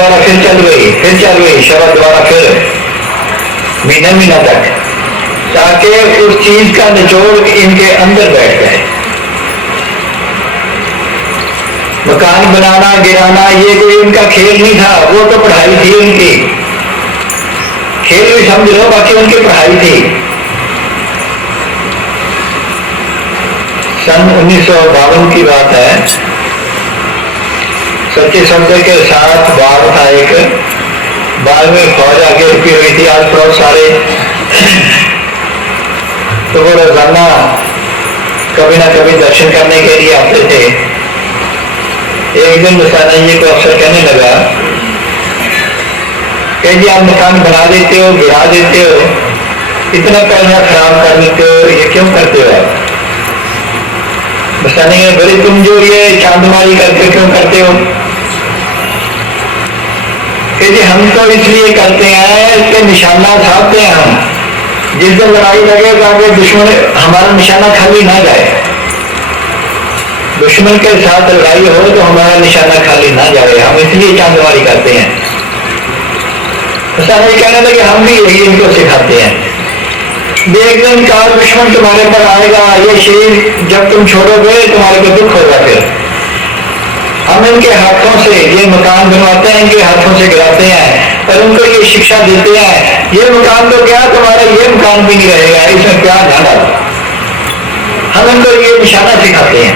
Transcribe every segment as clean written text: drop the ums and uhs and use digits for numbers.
दोबारा फिर चल गई शब्द दोबारा फिर महीना तक, ताकि उस चीज का निचोड़ इनके अंदर बैठ जाए। मकान बनाना गिराना ये कोई इनका खेल नहीं था, वो तो पढ़ाई थी उनकी, खेल भी समझ लो, बाकी उनकी पढ़ाई थी। सन 1952 की बात है, सच्चे सौदे के साथ बाढ़ था, एक बाढ़ में फौज आगे रुकी हुई थी, आज पड़ोस सारे, तो वो रोजाना कभी ना कभी दर्शन करने के लिए आते थे। एक दिन मुसाना जी को अफसर कहने लगा कि जी आप मकान बना देते हो, गिरा देते हो, इतना पैसा खराब कर लेते हो, ये क्यों करते हो आप? मुसाना जी बोले तुम जो ये चांदमारी करके क्यों करते हो? कि जी हम तो इसलिए करते हैं कि निशाना साधते हैं हम, जिस दिन लड़ाई लगे ताकि दुश्मन हमारा निशाना खाली ना जाए, दुश्मन के साथ लड़ाई हो तो हमारा निशाना खाली ना जाए, हम इसलिए चांदमारी करते हैं। मुसाना जी कहने लगे हम भी यही इनको सिखाते हैं, एक दिन काल दुश्मन तुम्हारे पर आएगा, ये शरीर जब तुम छोड़ोगे तुम्हारे को दुख होगा, फिर हम इनके हाथों से ये मकान बनवाते हैं, इनके हाथों से गिराते हैं और उनको ये शिक्षा देते हैं, ये मकान तो क्या तुम्हारा ये मकान भी नहीं रहेगा, इसमें क्या ध्यान डालो, हम इनको ये निशाना सिखाते हैं।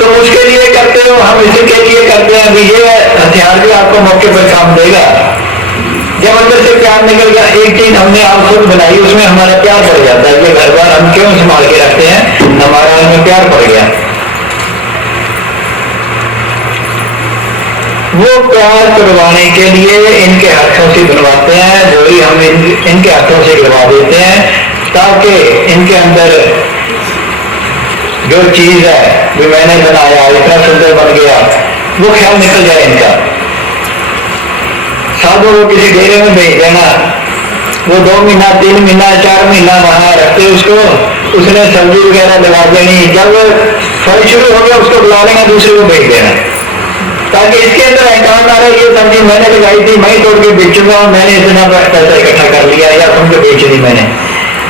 तो उसके लिए करते हो, हम इसके लिए करते हैं भी ये हथियार भी आपको मौके पर काम देगा। जब अंदर से प्यार निकल गया, एक चीज हमने आप खुद बनाई उसमें हमारा प्यार पड़ जाता है, ये घर बार हम क्यों संभाल के रखते हैं, हमारा उनमें प्यार पड़ गया। वो प्यार करवाने के लिए इनके हाथों से बनवाते हैं, वही हम इनके हाथों से गिरवा देते हैं, ताकि इनके अंदर जो चीज है भी मैंने बनाया इतना सुंदर बन गया, वो ख्याल निकल जाए इनका। साधु को किसी डेरे में भेज देना, वो 2 महीना 3 महीना 4 महीना वहां रखते उसको, उसने सब्जी वगैरह लगा देनी, जब फल शुरू हो गया उसको बुला लेना, दूसरे को भेज देना, ताकि इसके अंदर अहंकार ना रहे, ये सब्जी मैंने लगाई थी, मैं तोड़ के बेचूंगा, मैंने इतना पैसा इकट्ठा कर लिया या तुमको बेच दी मैंने।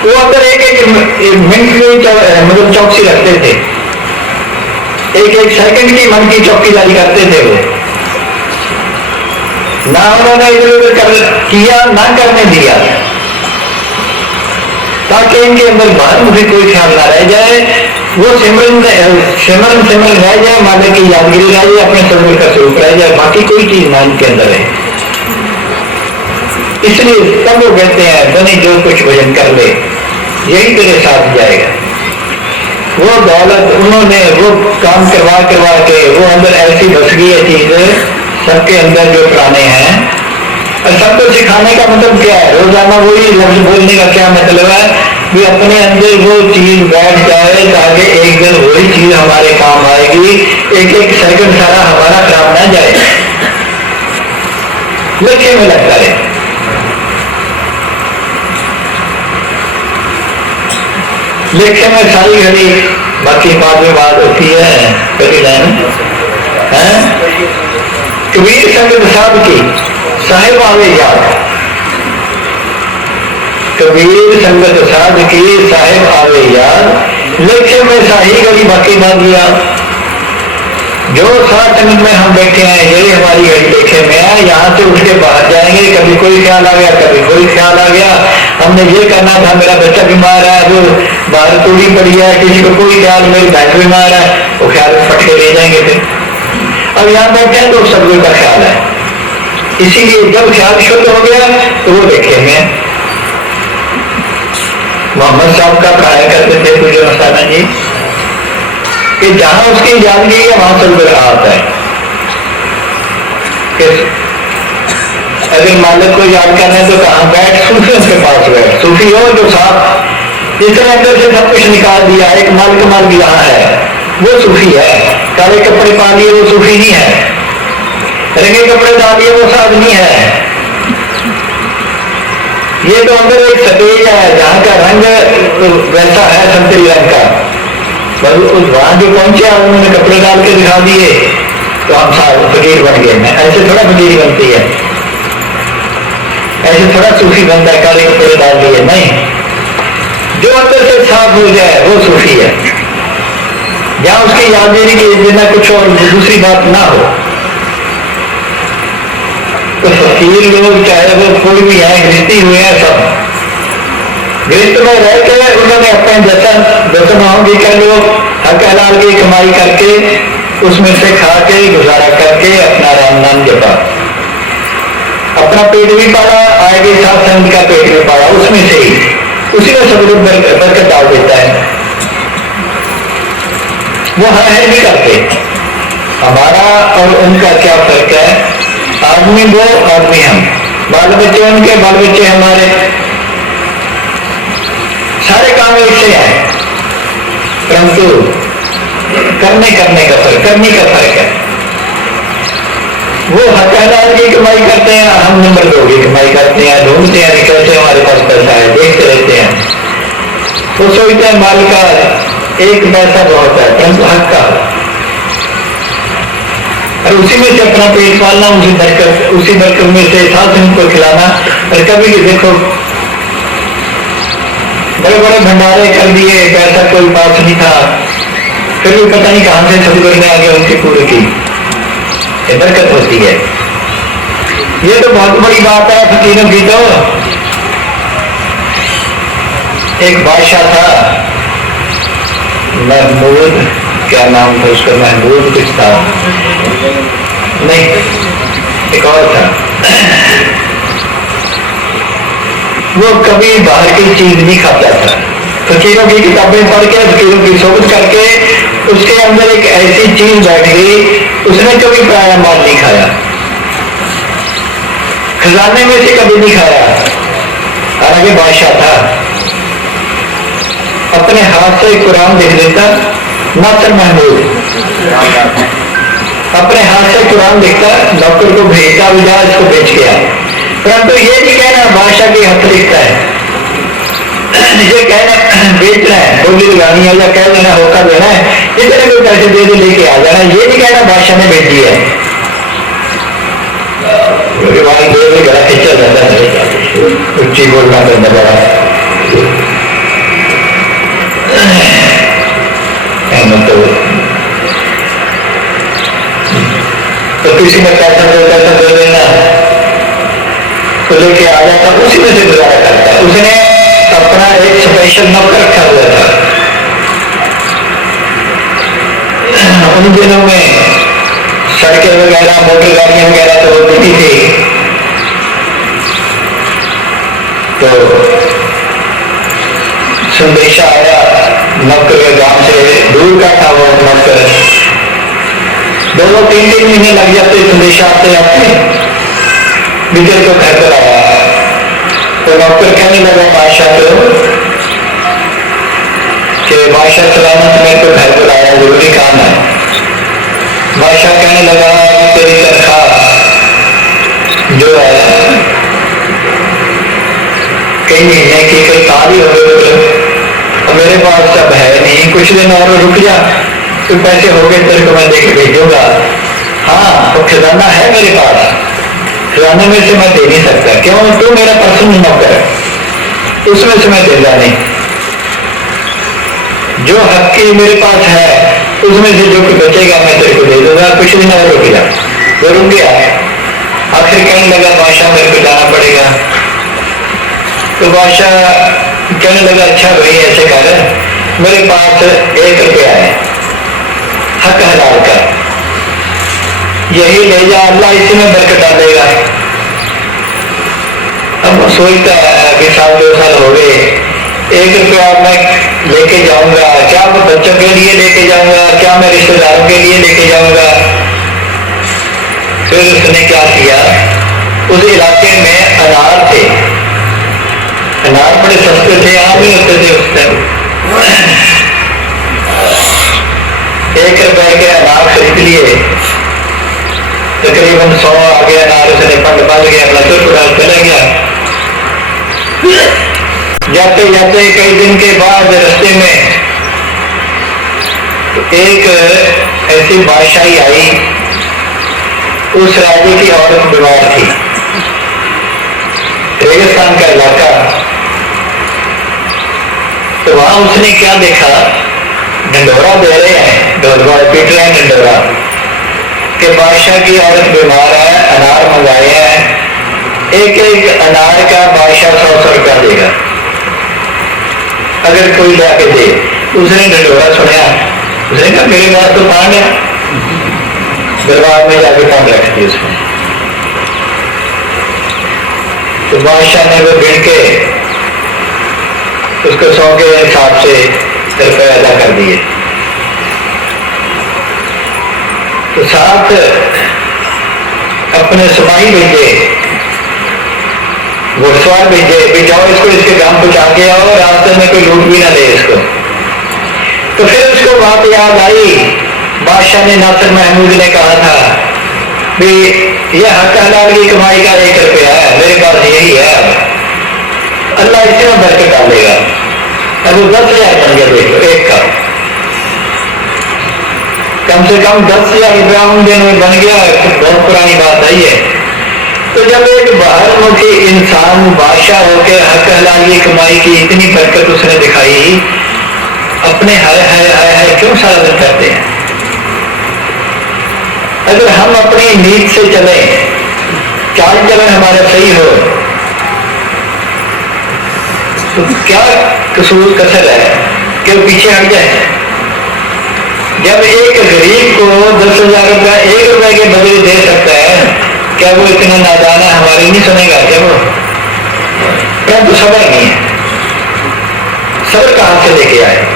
वो अंदर एक मिनट की मतलब चौकसी रखते थे, एक सेकंड की मन की चौकीदारी करते थे वो, ना उन्होंने इधर उधर किया ना करने दिया, ताकि इनके अंदर बाहर मुझे कोई ख्याल ना रह जाए, वो सिमरन रह जाए, मालिक की यादगिरी रह जाए, अपने सदगुरु का स्वरूप रह जाए, बाकी कोई चीज ना इनके अंदर है। इसलिए सब वो कहते हैं बने जो कुछ भजन कर ले यही तेरे साथ जाएगा। वो दौलत उन्होंने वो काम करवा के वो अंदर ऐसी बस गई है चीज सबके अंदर जो पुराने हैं, और सबको सिखाने का मतलब क्या है, रोजाना वही लफ्ज बोलने का क्या मतलब है कि अपने अंदर वो चीज बैठ जाए, ताकि एक दिन वही चीज हमारे काम आएगी, एक सेकंड सारा हमारा काम ना जाए, लक्ष्य में लगता रहे। लक्ष्य में सारी घड़ी, बाकी बाद में बात होती है कभी है। कबीर संगत साहब की साहिब आवे याद, कबीर संगत साध की साहिब आवे याद, लक्ष्य में साही घड़ी बाकी बात दिया। जो साथ संगत में हम बैठे हैं, यही हमारी घड़ी देखे में है, यहाँ से उठ के बाहर जाएंगे, कभी कोई ख्याल आ गया, कभी कोई ख्याल आ गया, हमने ये करना था, मेरा बच्चा बीमार है, वो बाहर तूड़ी पड़ी है, किसी को कोई ख्याल, मेरी बहन बीमार है, वो ख्याल पटके ले जाएंगे फिर। अब यहाँ बैठे हैं तो सदगुरु का ख्याल है, इसीलिए जब ख्याल शुद्ध हो गया तो वो देखे में मोहम्मद साहब का पढ़ाया करते थे पूज्य मस्ताना जी कि जहां उसकी यादगिरी है वहां सदगुरु आता है। अगर मालिक को याद करना है तो कहाँ बैठ, सूफियों के पास बैठ, सूफी हो जो साहब जिसने अंदर से सब कुछ निकाल दिया, एक मालिक यहाँ है वो सूफी है, काले कपड़े पा लिए वो सूफी नहीं है, रंगे कपड़े डालिए वो साध नहीं है। ये तो अंदर एक सतेज है जहाँ का रंग वैसा है संतरी रंग का, वहां जो पहुंचे उन्होंने कपड़े डाल के दिखा दिए, तो हम फकीर बन गए। मैं ऐसे थोड़ा फकीर बनती है, ऐसे थोड़ा सूफी बनता है काले कपड़े डाल दिए, नहीं। जो अंदर से साफ हो जाए वो सूफी है, जहां उसकी याद देने की देना कुछ और दूसरी बात ना हो। तो फकीर लोग चाहे वो कोई भी है, गृहस्थी हुए हैं, सब गृहस्थ में रह के उन्होंने अपने दसमाओं की कह लो हक हलाल की कमाई करके उसमें से खा के गुजारा करके अपना राम नाम जपा, अपना पेट भी पाला, आगे साथ संत का पेट भी पाला, उसमें से ही उसी में सब लोग बरकत डाल देता है। वो हाँ है नहीं करते। हमारा और उनका क्या फर्क है? आदमी वो, आदमी हम, बाल बच्चे उनके, बाल बच्चे हमारे, सारे काम एक से हैं, परंतु करने का फर्क, करने का फर्क है। वो हक हलाल की कमाई करते हैं, हम नंबर 2 की कमाई करते हैं, ढूंढते हैं कैसे हमारे पास पैसा है, देखते रहते हैं। वो सोचते हैं माल का एक पैसा बहुत है, परंतु हक का, और उसी में से अपना पेट पालना, उसी बरकत में से साथ उनको खिलाना। और कभी भी देखो बड़े बड़े भंडारे कर दिए, पैसा कोई पास नहीं था, फिर भी पता नहीं कहां से सदगुरु ने आगे उनकी पूरी की, बरकत होती है। ये तो बहुत बड़ी बात है फकीरों की। तो एक बादशाह था, महमूद, क्या नाम था उसका, महमूद कुछ था, नहीं एक और था। वो कभी बाहर की चीज नहीं खाता था। फकीरों की किताबें पढ़ के, फकीरों की सोच करके उसके अंदर एक ऐसी चीज बैठ गई, उसने कभी पराया माल नहीं खाया, खजाने में से कभी नहीं खाया। हालांकि बादशाह था, अपने हाथ से कुरान लिख देता, नासिर महमूद अपने हाथ से कुरान लिखता, डॉक्टर को भेजता, विदा इसको बेच गया। परंतु ये नहीं कहना बादशाह के हाथ लिखता है, ये कहना बेचना है, बोली लगानी है, या कह देना होका देना है, इतने कोई पैसे दे दे लेके आ जाना, ये नहीं कहना बादशाह ने भेज दिया है। वहां दे गला खींचा जाता है, उच्ची बोलना करना पड़ा, तो किसी में पैसा दे देना तो लेके आ जाता, उसी में से गुजारा करता। उसने अपना एक स्पेशल नौकर रखा हुआ था। उन दिनों में सड़कें वगैरह, मोटर गाड़ियां वगैरह तो होती थी, तो संदेशा आया नौकर के गांव से, दूर का था वो नौकर, 2-3 महीने लग जाते संदेशा आते आते, विजय को घर पर आया। तो नौकर कहने लगा बादशाह को कि बादशाह सलामत मेरे को घर पर आया, जरूरी काम है। बादशाह कहने लगा तेरी तनख्वाह जो है कई महीने की, कई साल ही हो गए, और मेरे पास सब है नहीं, कुछ दिन और रुक जा, तो पैसे हो गए तेरे को मैं देके भेजूंगा। हाँ तो खजाना है मेरे पास, खजाने में से मैं दे नहीं सकता, क्यों? तू मेरा पर्सनल नौकर है, उसमें से मैं देगा नहीं। जो हक की मेरे पास है उसमें से जो कुछ बचेगा मैं तेरे को दे दूंगा, कुछ दिन और रुक जा। वो रुक गया। आखिर कहने लगा बादशाह मेरे को जाना पड़ेगा। तो बादशाह कहने लगा अच्छा भाई ऐसे कर, मेरे पास 1 रुपया है हक हलाल का, यही ले जा, अल्लाह इसी में बरकत डालेगा। अब वो सोचता है अभी 1-2 साल हो गए, 1 रुपया मैं लेके जाऊंगा, क्या मैं बच्चों के लिए लेके जाऊंगा, क्या मैं रिश्तेदारों के लिए लेके जाऊंगा। फिर उसने क्या किया, उस इलाके में अनार थे, अनार बड़े सस्ते थे, आम ही होते थे उस टाइम। 1 रुपए के अनार खरीद लिए, तकरीबन 100 आ गया अनार, उसने फंड बंद गया, अपना चुटपुटाल चला गया। जाते जाते कई दिन के बाद रास्ते में 1 ऐसी बादशाही आई उस राजे की औरत बीमार थी, रेगिस्तान का इलाका। तो वहां उसने क्या देखा, ढंडोरा दे रहे हैं, ढोल पीट रहे हैं ढंडोरा कि बादशाह की औरत बीमार है, अनार मंगाए हैं, एक एक अनार का बादशाह 100 रुपया देगा अगर कोई लाके दे। उसने ढंडोरा सुना, उसने कहा मेरे पास तो पान है, दरबार में जाके पान रख दी उसने। तो बादशाह ने वो गिन के उसको 100 के हिसाब से रुपये अदा कर दिए। तो साथ अपने सिपाही भेजे, घुड़सवार भेजे भी जाओ इसको इसके गांव पहुंचा के आओ, रास्ते में कोई लूट भी ना ले इसको। तो फिर उसको बात याद आई, बादशाह ने नासिर महमूद ने कहा था भी यह हक हलाल की कमाई का 1 रुपया है, मेरे पास यही है, अब अल्लाह इसमें बरकत डालेगा। अब वो 10,000 बन गया, देखो एक का कम से कम 10,000 रुपया उन दिन में बन गया। तो बहुत पुरानी बात आई है। तो जब एक बाहर मुखी इंसान बादशाह होकर हक हलाल की कमाई की इतनी बरकत उसने दिखाई, अपने हाय हाय हाय हाय क्यों सारा दिन करते हैं? अगर हम अपनी नीत से चले, चाल चलन हमारा सही हो, तो क्या कसूर कसर है कि वो पीछे हट जाए? जब एक गरीब को 10,000 रुपया 1 रुपए के बदले दे सकता है, क्या वो इतना नादान है हमारी नहीं सुनेगा क्या वो? परंतु सबर नहीं है। सबर कहां से लेके आए?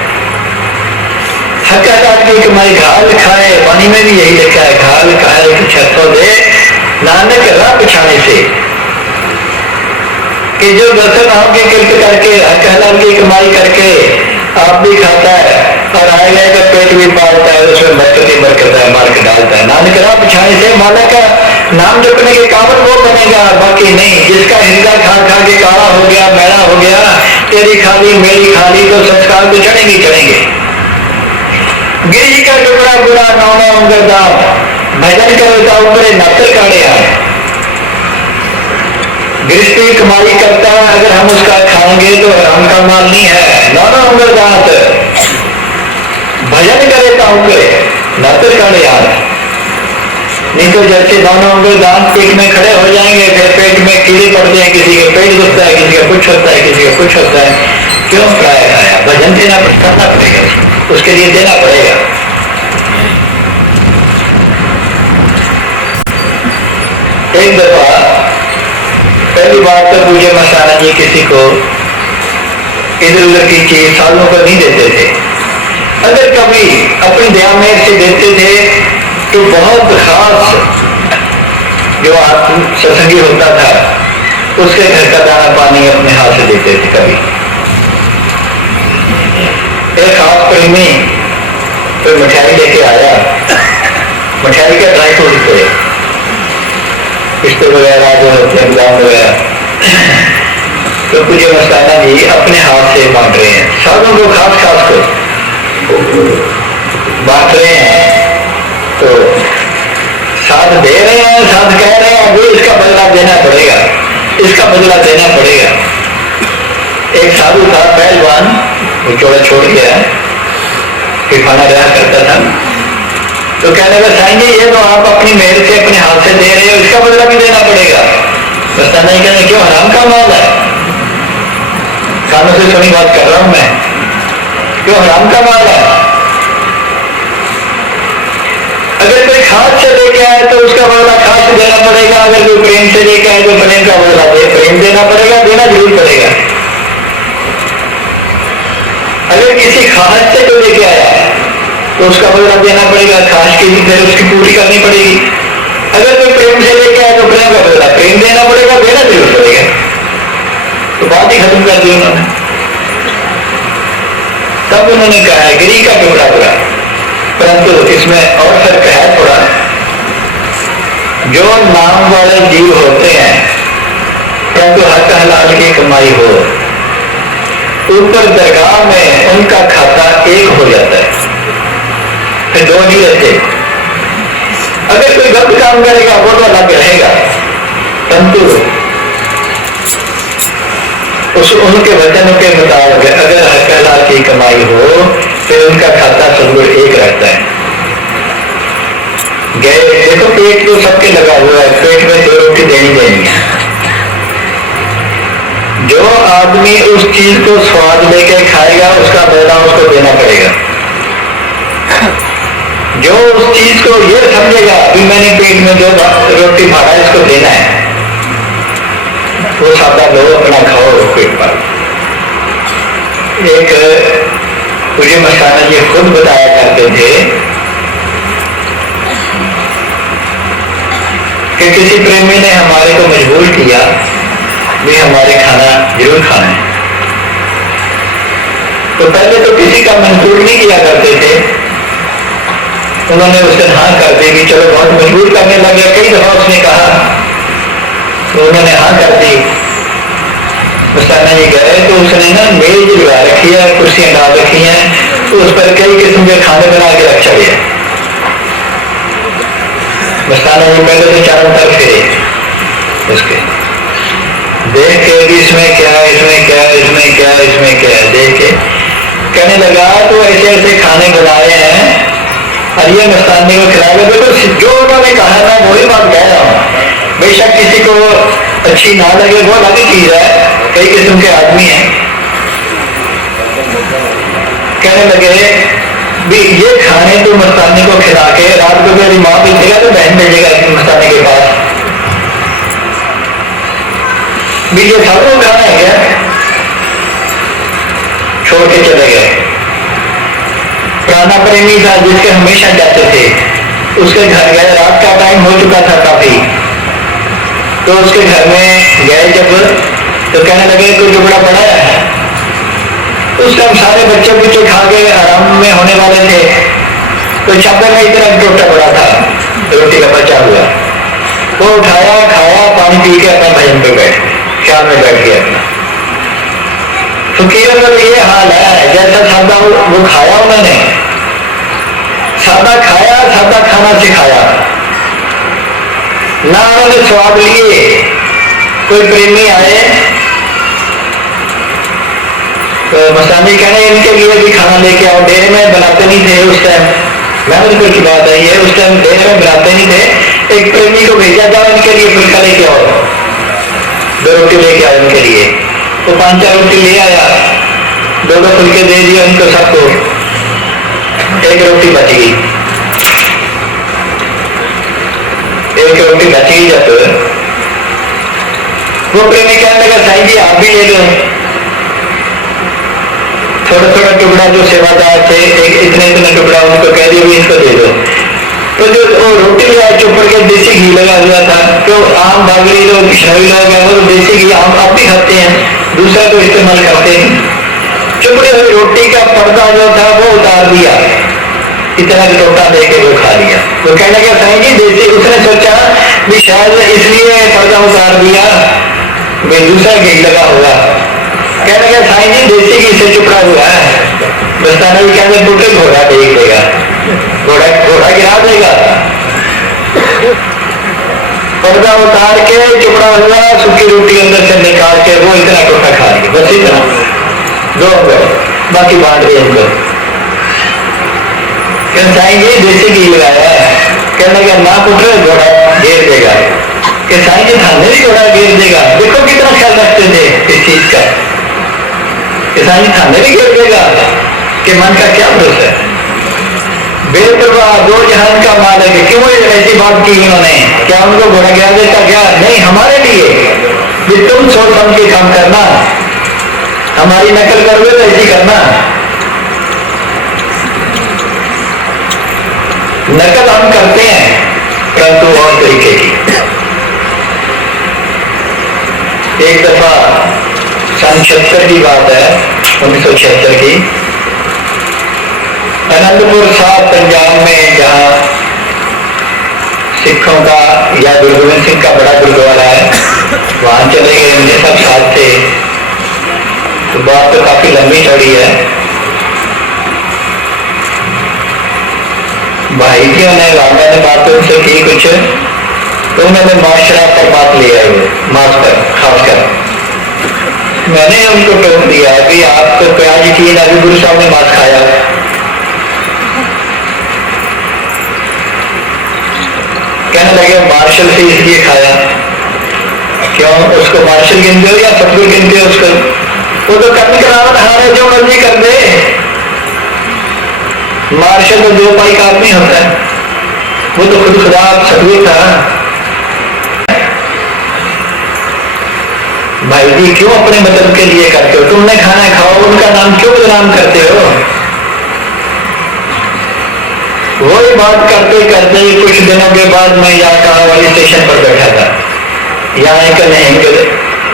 हक हलाल की कमाई घाल खाए, पानी में भी यही लिखा है, घाल खाए कि छत्तों दे नानक राह पिछाने से, कि जो दर्शन आपके किर्त करके हक हलाल की कमाई करके आप भी खाता है और आएगा का पेट भी पालता है, उसमें बरकत ही बरकत है, मार के डालता है। नानक राह पिछाने से मालिक का नाम जपने के काबिल वो बनेगा, बाकी नहीं। जिसका हिंदा खा खा के काला हो गया, मैला हो गया, तेरी खाली मेरी खाली, तो संस्कार तो चढ़ेंगे चढ़ेंगे। गिरी का टुकड़ा बुरा नौना उंगरदार, भजन करता ऊपरे नातर काढ़े आए। गृहस्थी कमाई करता है, अगर हम उसका खाएंगे तो हराम का माल नहीं है। नौना उंगरदात भजन करे ताऊकरे नातर काढ़े आए। नहीं तो जैसे दोनों उंगली दांत पेट में खड़े हो जाएंगे, फिर पेट में कीड़े पड़ते हैं, किसी के पेट दुखता है, किसी का कुछ होता है, किसी का कुछ होता है। क्यों पढ़ाया खाया? भजन देना करना पड़ेगा, उसके लिए देना पड़ेगा। एक दफा पहली बात तो पूजे मसाना जी किसी को इधर उधर की चीज सालों पर नहीं देते थे। अगर कभी अपनी दया मेर से देते थे तो बहुत खास जो सत्संगी होता था उसके घर का दाना पानी अपने हाथ से देते थे। कभी एक खास प्रेमी कोई मिठाई लेके आया, मिठाई का ड्राई फ्रूट थे, पिस्ते वगैरह जो होते हैं, गुलाब वगैरह, तो पूजे मस्ताना जी अपने हाथ से बांट रहे हैं, सालों को खास खास को बांट रहे हैं। तो साथ दे रहे हैं, साथ कह रहे हैं अभी इसका बदला देना पड़ेगा, इसका बदला देना पड़ेगा। एक साधु था पहलवान, वो चोड़ा छोड़ गया, फिर खाना रहा करता था, तो कहने लगा साईं जी ये तो आप अपनी मेहर से अपने हाथ से दे रहे हो, इसका बदला भी देना पड़ेगा। मस्ताना जी कहने क्यों, हराम का माल है? कानों से सुनी बात कर रहा हूं मैं, क्यों हराम का माल है? अगर कोई खास से लेके आए तो उसका बदला खास से देना पड़ेगा, अगर कोई प्रेम से लेके आए तो प्रेम का बदला प्रेम देना पड़ेगा, देना जरूर पड़ेगा। अगर किसी खास से जो लेके आया तो उसका बदला देना पड़ेगा, खास की भी फिर उसकी पूरी करनी पड़ेगी। अगर कोई प्रेम से लेके आए तो प्रेम का बदला प्रेम देना पड़ेगा, देना जरूर पड़ेगा। तो बात ही खत्म कर दी उन्होंने। तब उन्होंने कहा है गिरी का टुकड़ा बुरा, परंतु इसमें और फर्क है थोड़ा। जो नाम वाले जीव होते हैं परंतु हक हलाल की कमाई हो, ऊपर दरगाह में उनका खाता एक हो जाता है, फिर दो नहीं रहते। अगर कोई गलत काम करेगा वो तो अलग रहेगा, परंतु उस उनके वचन के मुताबिक अगर हक हलाल की कमाई हो फिर उनका खाता सदगुण एक रहता है। गए देखो पेट तो सबके लगा हुआ है, पेट में 2 रोटी देनी देनी है। जो आदमी उस चीज को स्वाद लेके खाएगा उसका बदला उसको देना पड़ेगा। जो उस चीज को ये समझेगा कि मैंने पेट में जो रोटी भरा इसको देना है, वो सादा लो अपना खाओ पेट पर। एक मुझे मस्ताना जी खुद बताया करते थे कि किसी प्रेमी ने हमारे को मजबूर किया भी हमारे खाना जरूर खाना है। तो पहले तो किसी का मंजूर नहीं किया करते थे, उन्होंने उस दिन हाँ कर दी कि चलो बहुत मजबूर करने लगे। कई दफा उसने कहा तो उन्होंने हाँ कर दी। मस्ताना जी गए तो उसने ना मेज लगा रखी है, कुर्सियां डाल रखी हैं, तो उस पर कई किस्म के खाने बना के रखा गया। मस्ताना जी पहले तो चारों तरफ फिरे उसके, देख के भी इसमें क्या है, इसमें क्या है, इसमें क्या है, इसमें क्या है, देख के कहने लगा तो ऐसे ऐसे खाने बनाए हैं और ये मस्तानी को खिलाएगा। बिल्कुल जो उन्होंने कहा था वही बात कह रहा हूँ। बेशक किसी को अच्छी ना लगे वो अलग चीज है, कई किस्म के आदमी हैं। कहने लगे भी ये खाने तो मस्तानी को खिला के रात को मेरी माँ भेजेगा तो बहन भेजेगा मस्तानी के पास भी ये सब लोग खाना है क्या, छोड़ के चले गए। पुराना प्रेमी था जिसके हमेशा जाते थे, उसके घर गए, रात का टाइम हो चुका था काफी, तो उसके घर में गए जब तो कहने लगे कोई टुकड़ा पड़ा है। उस टाइम सारे बच्चे बच्चे खा के आराम में होने वाले थे, तो छापे में इतना टोटा पड़ा था रोटी का बचा हुआ, वो उठाया, खाया, पानी पी के अपना भजन पे बैठ ख्याल में बैठ गया अपना। फकीरों का ये हाल है, जैसा सादा वो खाया उन्होंने, सादा खाया, सादा खाना सिखाया ना उन्होंने स्वाद लिए। कोई प्रेमी आए तो मस्तानी कहने इनके लिए भी खाना लेके आओ। डेरे में बनाते नहीं थे उस टाइम, महमदपुर की बात है ये, उस टाइम डेरे में बनाते नहीं थे। एक प्रेमी को भेजा जाओ इनके लिए फुल्का लेके आओ, 2 रोटी लेके आओ इनके लिए। तो 5-4 रोटी ले आया, 2 फुल्के दे दिए उनको सबको, 1 रोटी बच गई। 1 रोटी बच गई जब वो प्रेमी कहने लगा साईं जी आप भी ले लो। थोड़ा थोड़ा टुकड़ा जो सेवादार थे इतने इतने टुकड़ा उनको कह दिया भी इसको दे दो। तो जो वो रोटी लिया चुपड़ के देसी घी लगा हुआ था, तो आम बागरी लोग बिश्नोई लोग हैं वो देसी घी आम आप भी खाते हैं, दूसरा तो इस्तेमाल करते हैं। चुपड़े हुई रोटी का पर्दा जो था वो उतार दिया, इतना टोटा देके वो खा लिया। तो कहने लगा साईं जी देसी, उसने सोचा भी शायद इसलिए पर्दा उतार दिया भाई दूसरा घी लगा हुआ। कहने लगा साईं जी देसी घी से चुपड़ा हुआ है। मस्ताना भी कहने टूटे घोड़ा देख देगा, घोड़ा घोड़ा गिरा देगा। पर्दा उतार के चुपड़ा हुआ, सूखी रोटी अंदर से निकाल के वो इतना टोटा खा लिया, बस इतना 2 बाकी बांट दिए इनको। साईं जी देसी घी लगाया है। कहने लगा ना पुत्र घोड़ा घेर देगा। कि साईं जी थाने भी घोड़ा घेर देगा। देखो कितना ख्याल रखते थे इस चीज का, कि साईं जी थाने भी घेर देगा, कि मन का क्या भरोसा है। बेपरवाह 2 जहान का मालिक, क्यों ऐसी बात की उन्होंने, क्या उनको घोड़ा गिरा देता क्या? नहीं, हमारे लिए भी तुम सोच समझ के काम करना, हमारी नकल करोगे तो ऐसी करना। नकल हम करते हैं परंतु और तरीके की। एक दफा सन 76 की बात है, 1976 की, आनंदपुर साहब पंजाब में जहाँ सिखों का या गुरु गोविंद सिंह का बड़ा गुरुद्वारा है, वहां चले गए, उनके सब साथ थे। तो बात तो काफी लंबी चौड़ी है। भाई जी ने मैंने बात उनसे की कुछ, तो उन्होंने मांस शराब पर बात ले आए, मांस पर खासकर। मैंने उनको टोक दिया कि आप तो प्याज यकीन अभी गुरु साहब ने मांस खाया। कहने लगे मार्शल से इसलिए खाया। क्यों? उसको मार्शल गिनते हो या सतगुरु गिनते हो उसको? वो तो कभी करावत हारे, जो मर्जी कर दे। मार्शल तो 2 पाई का आदमी होता है, वो तो खुद खुदा सतगुरु था। भाई जी क्यों अपने मतलब के लिए करते हो? तुमने खाना खाओ, उनका नाम क्यों बदनाम करते हो? वही बात करते करते कुछ दिनों के बाद मैं यहाँ कहा वाली स्टेशन पर बैठा था। यहाँ एक नहीं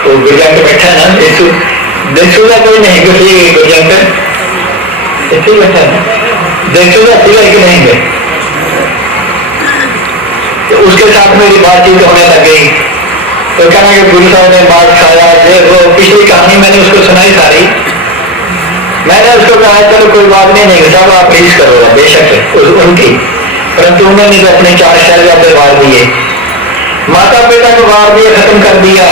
वो गुरजंट बैठा ना, देखूंगा कोई नहीं गुरजंट इतनी बैठा ना, देखूंगा कि नहीं गए। तो उसके साथ मेरी बातचीत होने लग गई। तो कहना कि गुरु साहब ने बात खाया, वो पिछली कहानी मैंने उसको सुनाई सारी। मैंने उसको कहा चलो कोई बात नहीं साहब आप रीस करो बेशक उनकी, परंतु उन्होंने तो अपने 4 शहजादे मार दिए, माता पिता को मार दिया, खत्म कर दिया।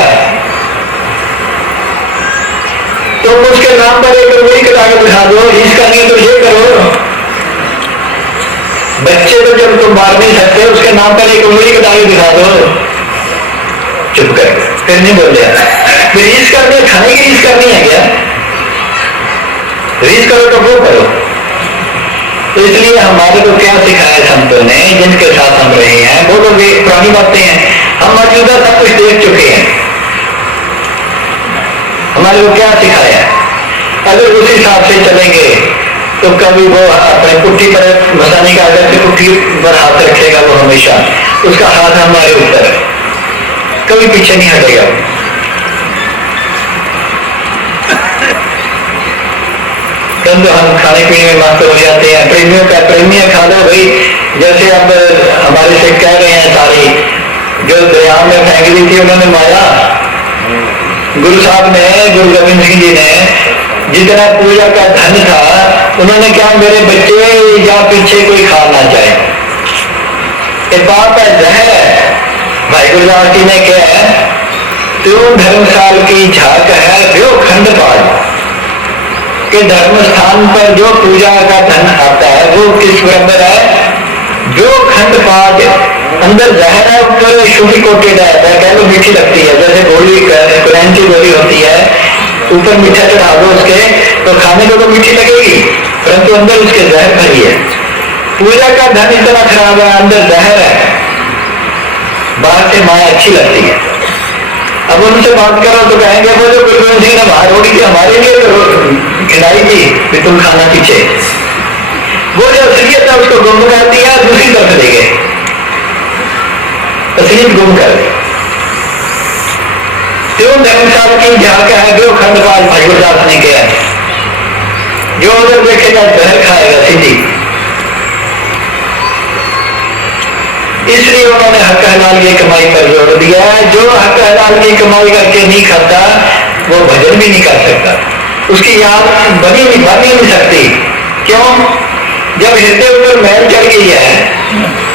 तो उसके नाम पर एक उंगली कटा के दिखा दो, रीस करनी तो ये करो। बच्चे तो जब तुम मार नहीं सकते, उसके नाम पर एक उंगली कटा के दिखा दो। चुप कर, फिर नहीं बोल दिया। रीस करनी, खाने की रीस करनी है क्या? रीस करो तो वो करो। तो इसलिए हमारे को क्या सिखाया संतों ने, जिनके साथ हम रहे हैं, वो तो पुरानी बातें हैं, हम मौजूदा सब कुछ देख चुके हैं। हमारे को क्या सिखाया? अगर उस हिसाब से चलेंगे तो कभी वो अपने पुट्ठी पर मसाने का, अगर से पुट्ठी पर हाथ रखेगा वो हमेशा उसका हाथ हमारे ऊपर है, कभी पीछे नहीं हटेगा। तो हम खाने पीने में मस्त हो जाते हैं। प्रेमियों का प्रेमियां खा लो भाई, जैसे अब हमारे से कह रहे हैं सारी, जो दरिया में फेंक दी थी उन्होंने मारा। गुरु साहब ने, गुरु गोविंद सिंह जी ने जितना पूजा का धन था, उन्होंने क्या मेरे बच्चे या पीछे कोई खा ना जाए, ये पाप है, जहर है। भाई गुरदास जी ने क्या है, त्यों धर्मशाल की झाक है व्यो खंड पाठ के धर्म स्थान पर जो पूजा का धन आता है वो किस बराबर है? जो खंड पाठ अंदर जहर है, ऊपर शुद्ध कोटेड है, कह लो मीठी लगती है, जैसे गोली कुरान की गोली होती है, ऊपर मीठा चढ़ा दो उसके तो खाने को तो मीठी लगेगी, परंतु अंदर उसके जहर भरी है। पूजा का धन इतना खराब है, अंदर जहर है, बाहर से माया अच्छी लगती है। अब उनसे बात करो तो कहेंगे वो जो गुरु गोविंद सिंह ने बाहर होगी थी हमारे लिए खिलाई थी कि तुम खाना पीछे, वो जो असलियत है उसको गुम कर दिया, दूसरी तरफ ले गए, असलियत गुम कर दी। क्यों धर्मशाला की झाक है जो खंडपाल भाई गुरदास ने किया, जो उधर देखेगा जहर खाएगा सीधी। इसलिए उन्होंने हक हलाल की कमाई पर जोर दिया है। जो हक हलाल की कमाई करके नहीं खाता वो भजन भी नहीं कर सकता, उसकी याद बन ही नहीं सकती। क्यों? जब हृदय ऊपर मैल चढ़ गई है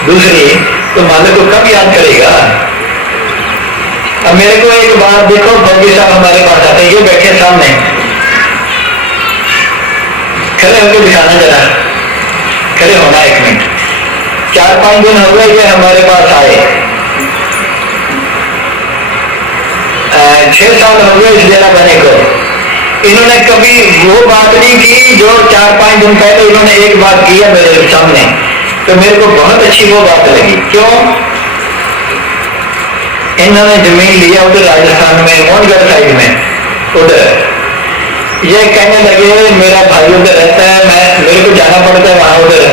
दूसरी, तो मालिक को कब याद करेगा? अब मेरे को एक बात देखो, फौजी साहब हमारे पास आते हैं, ये बैठे सामने, खड़े होकर दिखाना जरा, खड़े होना 1 मिनट। 4-5 दिन हो गए ये हमारे पास आए, 6 साल हो गए इस डेरा बने को। इन्होंने कभी वो बात नहीं की जो 4-5 दिन पहले इन्होंने एक बात की है मेरे सामने, तो मेरे को बहुत अच्छी वो बात लगी। क्यों? इन्होंने जमीन लिया उधर राजस्थान में, मोहनगढ़ साइड में उधर। ये कहने लगे मेरा भाई उधर रहता है, मेरे को जाना पड़ता है वहां उधर,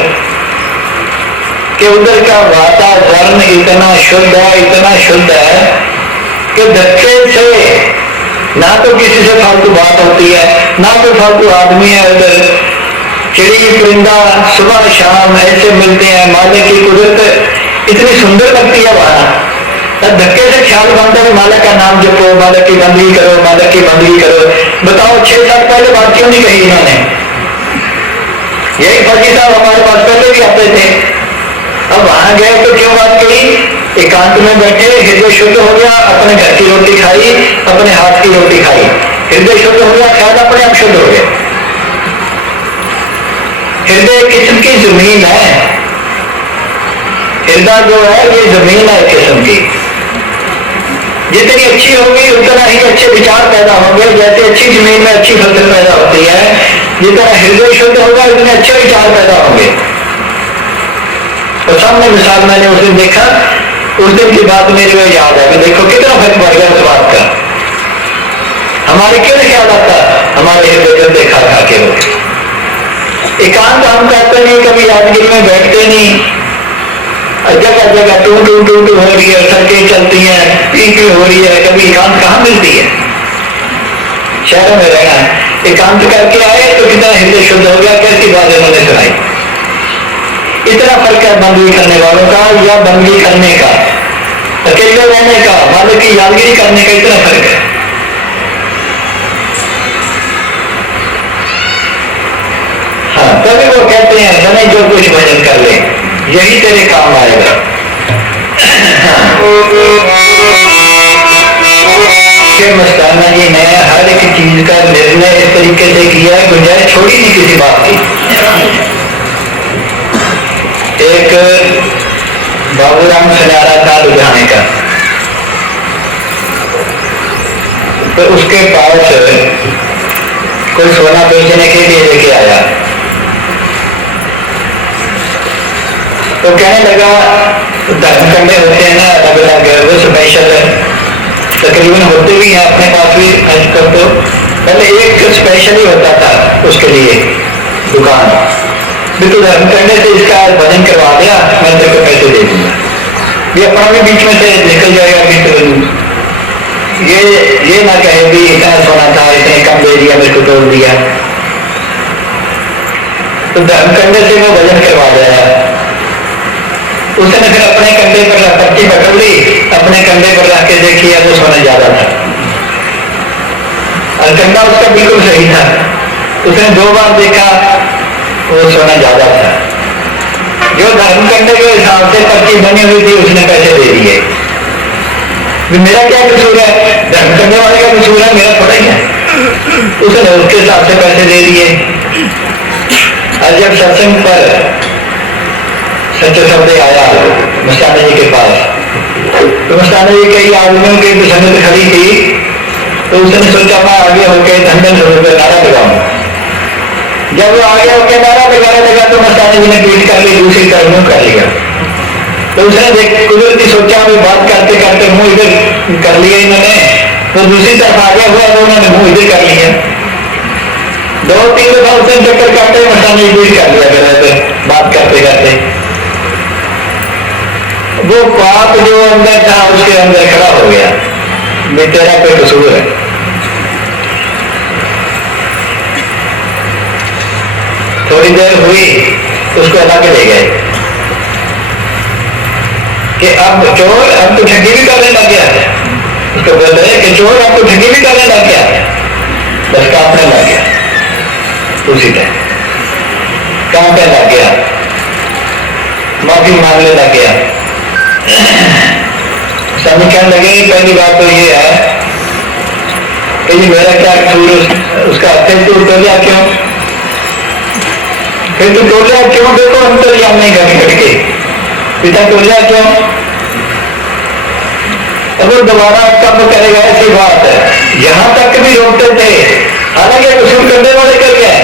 कि उधर का वातावरण इतना शुद्ध है, इतना शुद्ध है कि धक्के से ना तो किसी से फालतू बात होती है, ना तो फालतू आदमी है। उधर चिड़ी परिंदा सुबह शाम ऐसे मिलते हैं, मालिक की कुदरत इतनी सुंदर लगती है वहां। धक्के से ख्याल बनता है मालिक का नाम जपो, मालिक की बंदगी करो, मालिक की बंदगी करो। बताओ 6 साल पहले बात क्यों नहीं कही इन्होंने? यही फौजी साहब हमारे पास पहले भी आते थे, अब वहां गए तो क्यों बात कही, एकांत में बैठे, हृदय शुद्ध हो गया, अपने घर की रोटी खाई, अपने हाथ की रोटी खाई, हृदय शुद्ध हो गया, ख्याल अपने आप शुद्ध हो गया। हृदय किस्म की जमीन है, हृदय जो है ये जमीन है किस्म की, जितनी अच्छी होगी उतना ही अच्छे विचार पैदा होंगे। जैसे अच्छी जमीन में अच्छी फसल पैदा होती है, जितना हृदय शुद्ध होगा उतने अच्छे विचार पैदा होंगे। तो सामने मिसाल मैंने उस दिन देखा, उस दिन की बात मेरे को याद है कि देखो कितना फर्क पड़ गया उस बात का। हमारे क्यों नहीं याद आता, हमारे हृदय देखा खा के हो। एकांत हम करते नहीं, कभी यादगिरी में बैठते नहीं, जगह जगह टू टू टू टू हो रही है, सड़कें चलती हैं, पी हो रही है, कभी एकांत कहाँ मिलती है। शहरों में रहना है, एकांत करके आए तो कितना हृदय शुद्ध हो गया, कैसी बात उन्होंने सुनाई। इतना फर्क है बंदगी करने वालों का या बंदगी करने का, अकेले रहने का, मालिक की यादगिरी करने का, इतना फर्क है। हाँ, तभी वो कहते हैं मैंने जो कुछ भजन कर ले यही तेरे काम आएगा। मस्ताना जी ने हर एक चीज का निर्णय इस तरीके से किया है, गुंजाइश छोड़ी नहीं किसी बात की। एक बाबूराम सुनारा था लुधियाने का, तो उसके पास कोई सोना बेचने के लिए लेके आया, तो कहने लगा धर्म करने होते हैं ना अलग अलग, वो स्पेशल तकरीबन होते भी हैं अपने पास भी आजकल। तो पहले एक स्पेशल ही होता था उसके लिए दुकान, बिल्कुल धर्म करने से इसका भजन करवा दिया, मैं तेरे को पैसे दे दूंगा, ये अपना भी बीच में से निकल जाएगा। ये ना कहे भी इतना सोना था, इतने कम दे दिया, मेरे को तोड़ दिया। तो धर्म करने से वो भजन करवा दिया। उसने फिर अपने कंधे पर पट्टी पकड़ ली, अपने कंधे पर रख के देखी है, वो सोना ज्यादा था और कंधा उसका बिल्कुल सही था। उसने 2 बार देखा, वो सोना ज्यादा था। जो धर्म करने के हिसाब से पट्टी बनी हुई थी उसने पैसे दे दिए। मेरा क्या कसूर है, धर्म करने वाले का कसूर है, मेरा थोड़ा ही है। उसने उसके हिसाब से पैसे दे दिए। और जब सत्संग पर सच्चे शब्द आया मस्ताना जी के पास, तो मस्ताना जी कई आदमियों की संगत खड़ी थी, तो उसने सोचा मैं आगे होकर धंधन पर नारा लगाऊं। जब वो आगे होकर नारा लगाने लगा तो मस्ताना जी ने पीठ कर ली, दूसरी तरफ मुंह कर लिया। तो उसने कुदरती सोचा मैं बात करते करते मुंह इधर कर लिया इन्होंने, तो दूसरी तरफ आगे हुआ तो उन्होंने मुंह इधर कर लिया। 2-3 दफा उसने चक्कर काटते मस्ताना जी पीठ कर लिया बात करते करते। वो पाप जो अंदर था उसके अंदर खड़ा हो गया, तेरा कोई कसूर है। थोड़ी देर हुई, उसको अलग ले गए कि अब चोर अब तो ठगी भी करने लग गया। उसको बोल रहे कि चोर अब तो ठगी भी करने लग गया, बस कांपने लग गया। उसी टाइम कांपने लग गया, माफी मांगने लग गया। समझ कहने लगे पहली बात तो ये है कि मेरा क्या कसूर, उसका फिर तू टोलिया क्यों, फिर तू टोलिया क्यों, देखो अंतर्याम नहीं घट के पिता टोलिया क्यों। अब वो दोबारा कब करेगा ऐसी बात है, यहां तक भी रोकते थे। हालांकि कसूर करने वाले कर गया,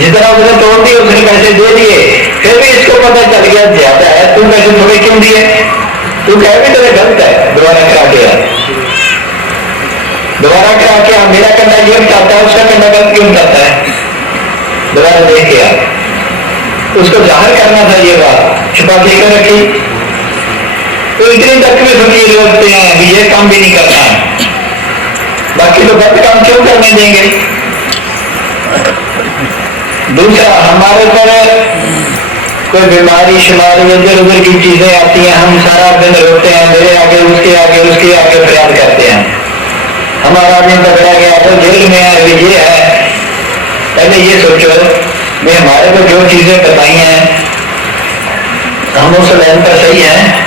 जितना उसने तोड़ दिए उसने पैसे दे दिए, फिर भी इसको पता चल गया ज्यादा है, तू पैसे थोड़े क्यों दिए, तू कह भी तेरे गलत है, दोबारा करा के आ, दोबारा करा के आ, मेरा करना ये चाहता है, उसका करना गलत क्यों चाहता है, दोबारा देख के आ। उसको जाहिर करना था ये बात, छुपा के कर रखी। तो इतनी तक में सुनिए रोकते हैं कि ये काम भी नहीं करना, बाकी तो गलत काम क्यों करने देंगे। दूसरा, हमारे पर कोई बीमारी शुमारी इधर उधर की चीजें आती हैं, हम सारा दिन रोते हैं, मेरे आगे उसके आगे फरियाद करते हैं। हमारा दिन पकड़ा गया तो जेल में है, ये है। पहले ये सोचो मैं हमारे को जो चीजें बताई हैं हम उस लाइन पर सही हैं।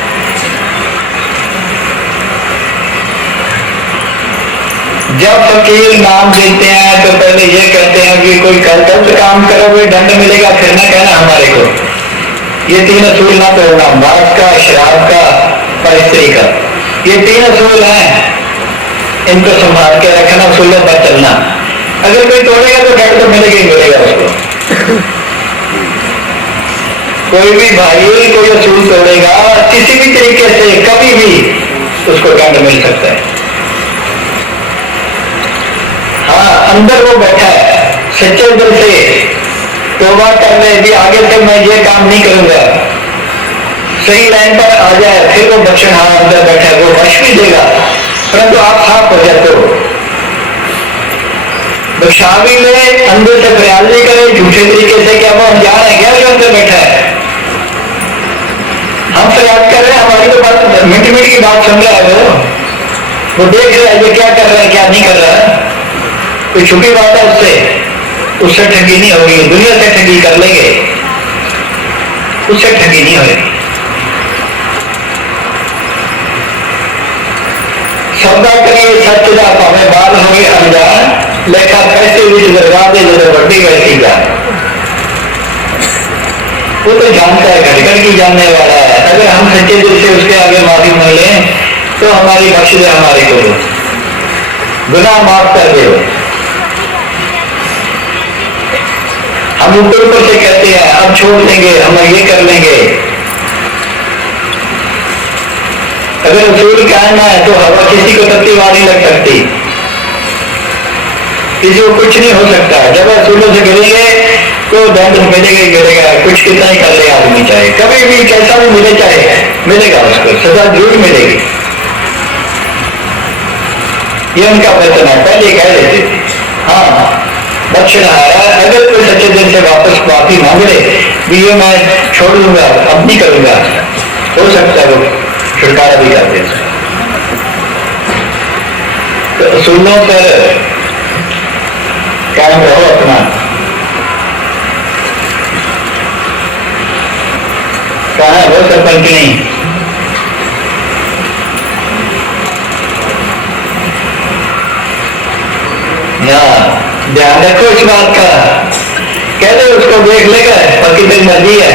जब फकीर नाम देते हैं तो पहले ये कहते हैं कि कोई गलत काम करोगे दंड मिलेगा, फिर ना कहना हमारे को ये 3 असूल ना तोड़ना, मांस का, शराब का, परिस्त्री का, ये 3 असूल हैं, इनको संभाल के रखना, असूलों पर चलना। अगर कोई तोड़ेगा तो दंड तो मिलेगा ही मिलेगा उसको। कोई भी भाई कोई असूल तोड़ेगा किसी भी तरीके से कभी भी उसको दंड मिल सकता है। हाँ, अंदर वो बैठा है सच्चे दिल से तौबा कर ले भी आगे से मैं ये काम नहीं करूंगा, सही लाइन पर आ जाए, फिर वो बच्चन हाँ अंदर बैठा है, वो बख्श भी देगा, परंतु आप साफ हो जाते हो। बख्शावी में अंदर से प्रयास नहीं करे झूठे तरीके से, क्या वो अनजान है क्या जो अंदर बैठा है? हम प्रयास कर रहे हैं, हमारी तो बात मिनट मिनट की बात सुन रहा है, वो देख रहा है ये क्या कर रहा है क्या नहीं कर रहा है। कोई छुपी बात है उससे ठगी नहीं होगी। दुनिया से ठगी कर लेंगे, उससे ठगी नहीं होगी। सौदा करिए सच का भावे बाल हो गए अनजान, लेखा पैसे भी लगा दे जो बड़ी वैसी जान। वो तो जानता है, घटघट की जानने वाला है। अगर हम सच्चे दिल से उसके आगे माफी मांग लें तो हमारी बख्श दे, हमारे को गुनाह माफ कर दे। हम ऊपर से कहते हैं अब छोड़ देंगे, हम ये कर लेंगे। अगर उसूल कायम है तो हवा किसी को तत्ती नहीं लग सकती, किसी को कुछ नहीं हो सकता। जब असूलों से गिरेंगे तो दंड मिलेगा ही मिलेगा, कुछ कितना ही कर ले आदमी, चाहे कभी भी कैसा भी मिले, चाहे मिलेगा उसको सजा जरूर मिलेगी। ये उनका वचन है, पहले कह देते थे। हाँ, बख्शना है। अगर कोई सच्चे दिल से वापस माफी मांग ले भी ये मैं छोड़ दूंगा, अब नहीं करूंगा, हो सकता है वो छुटकारा भी कर दे। तो असूलों पर कायम रहो अपना। कहा है वो सरपंच नहीं? ध्यान रखो इस बात का, कह दे उसको देख लेगा, बाकी तेरी मर्जी है।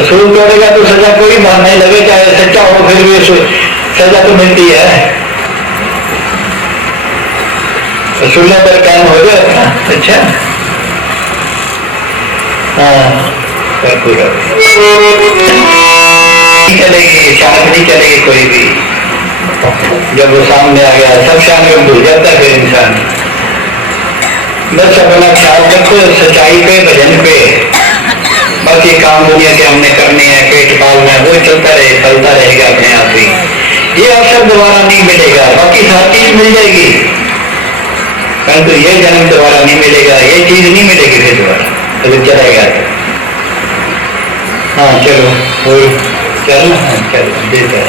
असूल तोड़ेगा तो सजा कोई बात नहीं लगे, चाहे सच्चा हो फिर भी सजा तो मिलती है। असूलों पर कायम हो जाए। अच्छा हाँ, पूरा नहीं चलेगी, शांत नहीं चलेगी कोई भी। जब वो सामने आ गया सब शामिल भूल जाता है फिर इंसान। बस अपना ख्याल रखो सच्चाई पे, भजन पे, बाकी काम दुनिया के हमने करने हैं, पेट पालना है, वो चलता रहे, चलता रहेगा अपने आप ही। ये अवसर दोबारा नहीं मिलेगा, बाकी हर चीज मिल जाएगी, परंतु ये जन्म दोबारा नहीं मिलेगा, ये चीज नहीं मिलेगी फिर दोबारा, तो चलेगा। हाँ चलो चलो चलो देता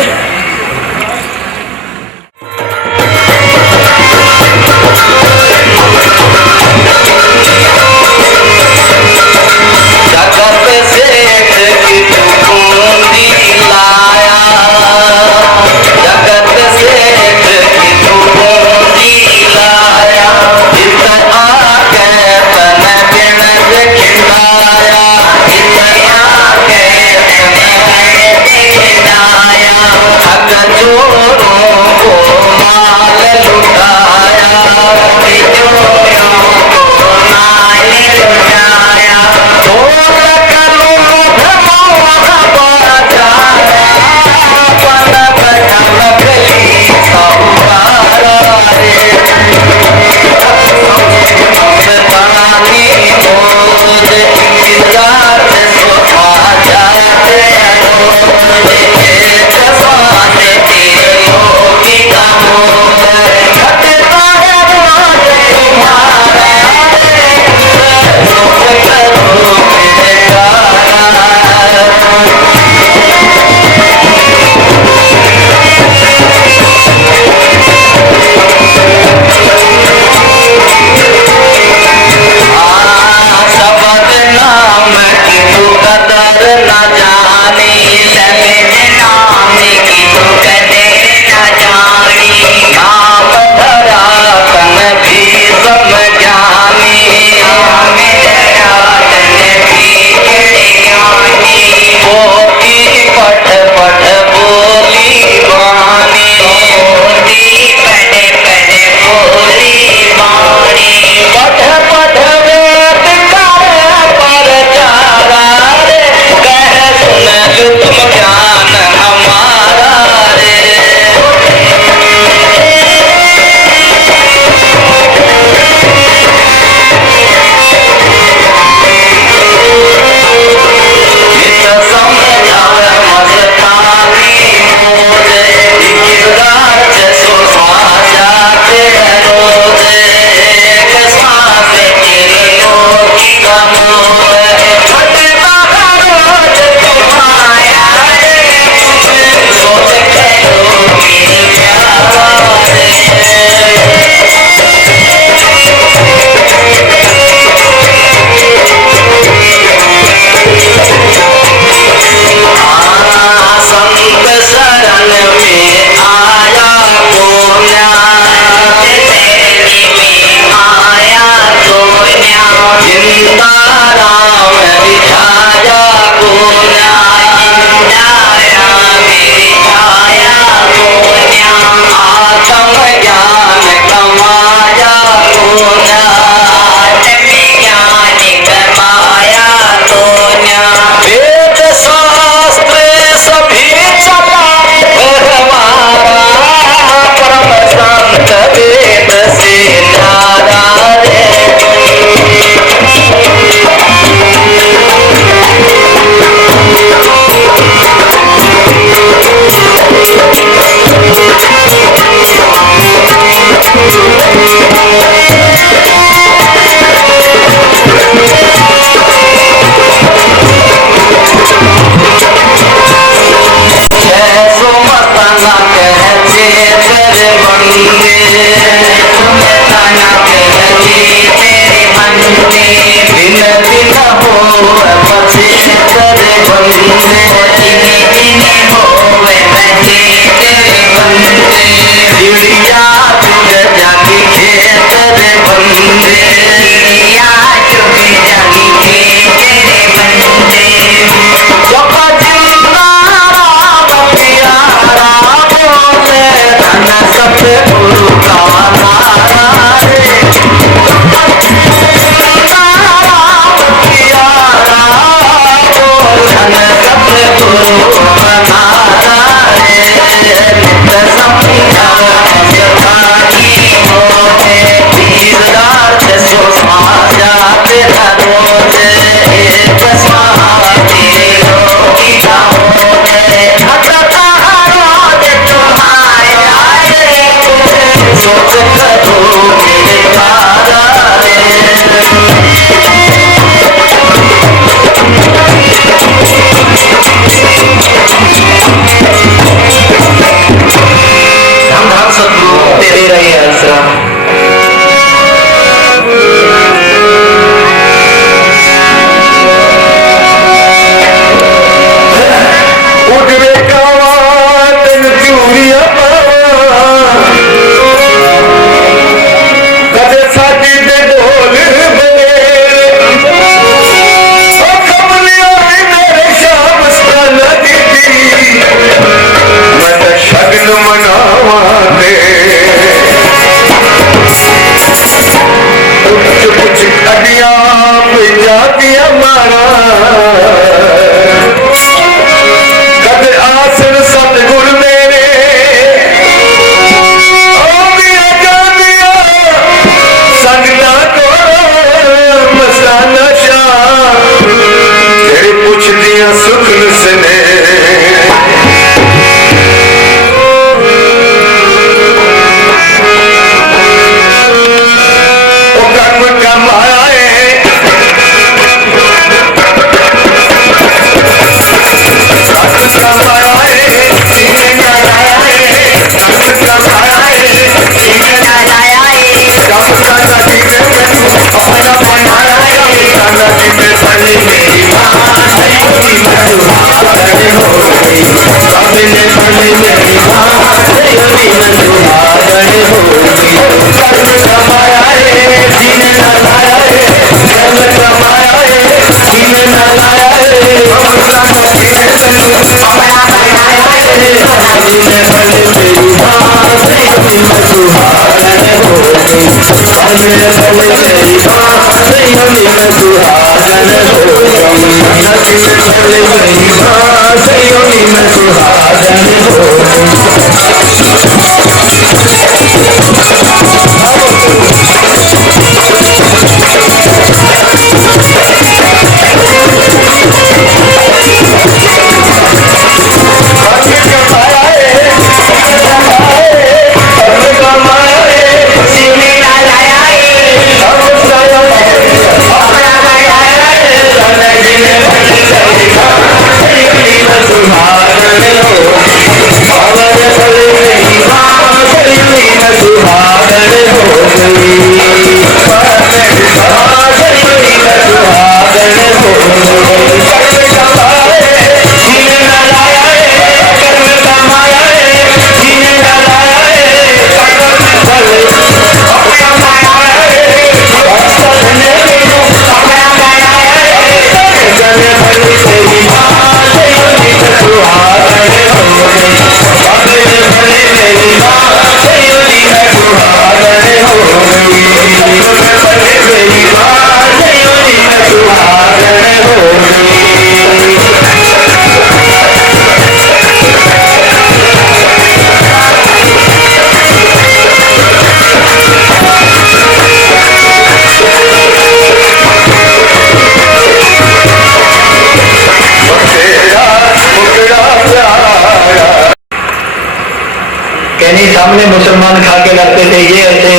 कहनी सामने मुसलमान खा के लड़ते थे, ये ऐसे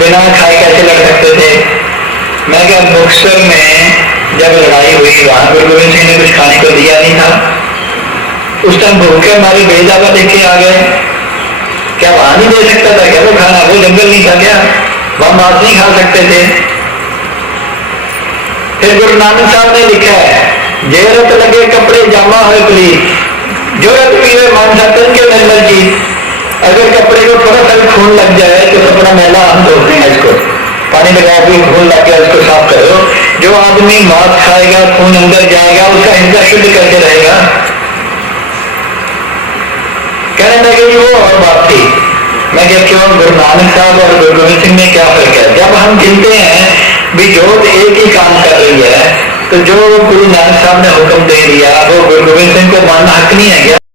बिना खाए कैसे लड़ सकते थे। मैं क्या मुक्तसर में जब लड़ाई हुई वहां गुरु गोविंद सिंह ने कुछ खाने को दिया नहीं था। उस टाइम भूखे हमारे बेदावा देख के आ गए, क्या वहां नहीं दे सकता था क्या वो खाना? वो जंगल नहीं था क्या? वहां मांस नहीं खा सकते थे? फिर गुरु नानक साहब ने लिखा है, जेरत लगे कपड़े जामा है पुलिस, जोरत पीवे मानसा तन के निर्मल जी। अगर कपड़े को थोड़ा सा खून लग जाए तो कपड़ा मैला हम धोते हैं, इसको पानी लगा के खून लग गया उसको साफ करो। जो आदमी मांस खाएगा खून अंदर जाएगा उसका हिंसा शुद्ध करके रहेगा। कहने लगे वो और बात थी। मैं क्या क्यों गुरु नानक साहब और गुरु गोविंद सिंह में क्या फर्क है? जब हम गिनते हैं भी जोत एक ही काम कर रही है तो जो गुरु नानक साहब ने हुक्म दे दिया वो गुरु गोविंद सिंह को मानना हक नहीं है क्या?